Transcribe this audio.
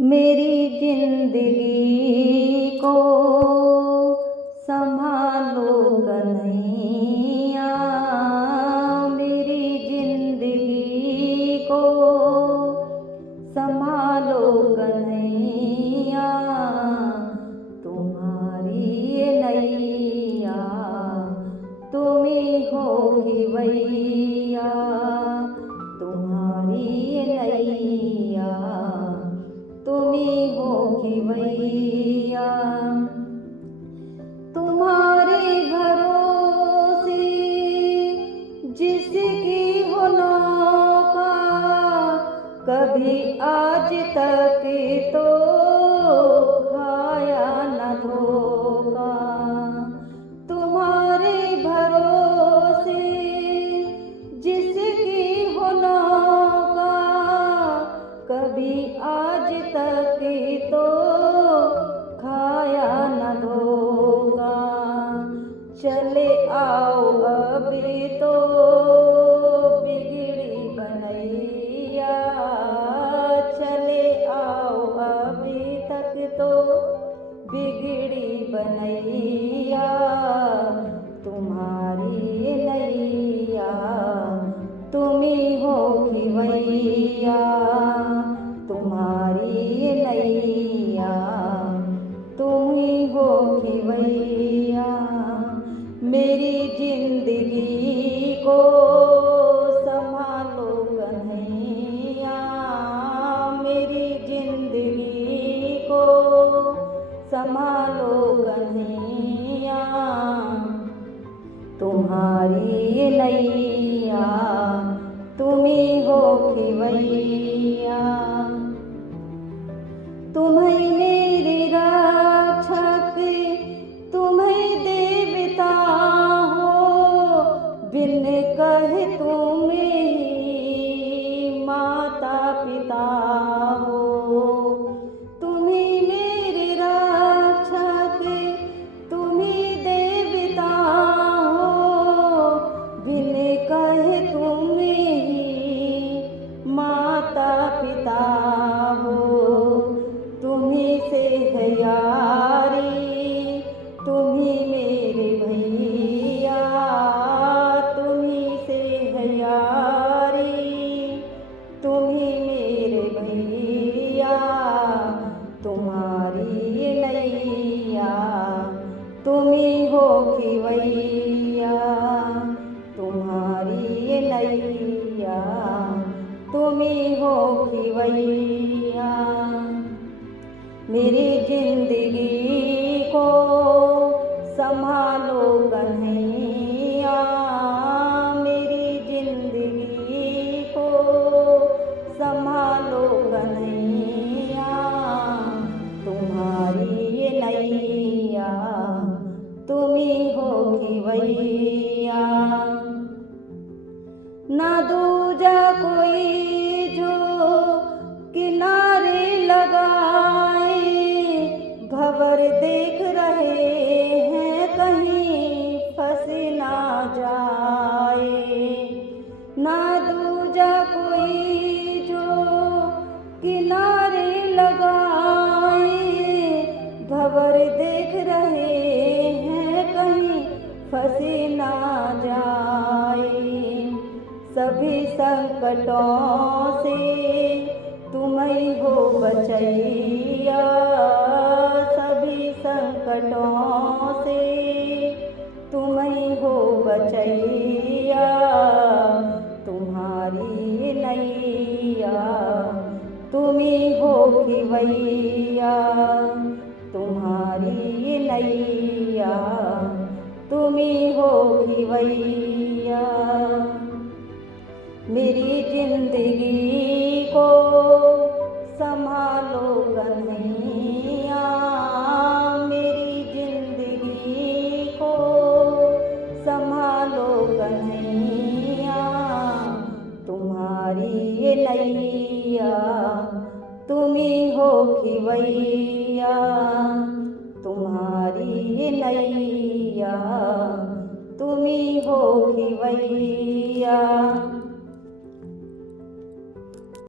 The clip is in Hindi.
मेरी जिंदगी को संभालो कन्हैया, मेरी जिंदगी को संभालो कन्हैया। तुम्हारी ये नैया तुम ही हो खिवैया, तुम्हारी ये नैया तुम ही हो खिवैया। तुम्हारे भरोसे जिसकी हो नौका, कभी आज तक तो खाया न धोखा। तुम्हारे भरोसे जिसकी हो नौका, कभी आज तक तो खाया न धोखा। चले आओ अभी तो बिगड़ी बनैया, चले आओ अभी तक तो बिगड़ी बनैया। तुम्हारी नैया तुम ही हो खिवैया, तुम्हारी नैया तुम ही हो खिवैया। मेरी जिंदगी को संभालो कन्हैया, मेरी जिंदगी को संभालो कन्हैया। तुम्हारी नैया तुम ही हो खिवैया। तुम्हें मेरी रक्षक तुम्हें देवता हो, बिन कहे तुम ही माता पिता हो। तुम्हें मेरी रक्षक तुम्हें देवता हो, बिन कहे तुम ही माता पिता हो। तुम्ही से है यारी तुम्ही मेरे भैया, तुम्ही से है यारी तुम्ही मेरे भैया। तुम्हारी नैया तुम्ही हो खिवैया, तुम्हारी नैया तुम्ही हो खिवैया। मेरी जिंदगी को संभालो कन्हैया, मेरी जिंदगी को संभालो कन्हैया। तुम्हारी नैया तुम ही हो खिवैया। ना दूजा कोई जो किनारे लगाए, भंवर देख रहे हैं कहीं फंस ना जाए। ना दूजा कोई जो किनारे लगाए, भंवर देख रहे हैं कहीं फंस ना जाए। सभी संकटों से तुम ही हो बचैया, सभी संकटों से तुम ही हो बचैया। तुम्हारी नैया तुम ही हो खिवैया, तुम्हारी नैया तुम ही हो खिवैया। मेरी जिंदगी को संभालो कन्हैया, मेरी जिंदगी को संभालो कन्हैया। तुम्हारी नैया तुम ही हो खिवैया, तुम्हारी नैया तुम ही हो खिवैया।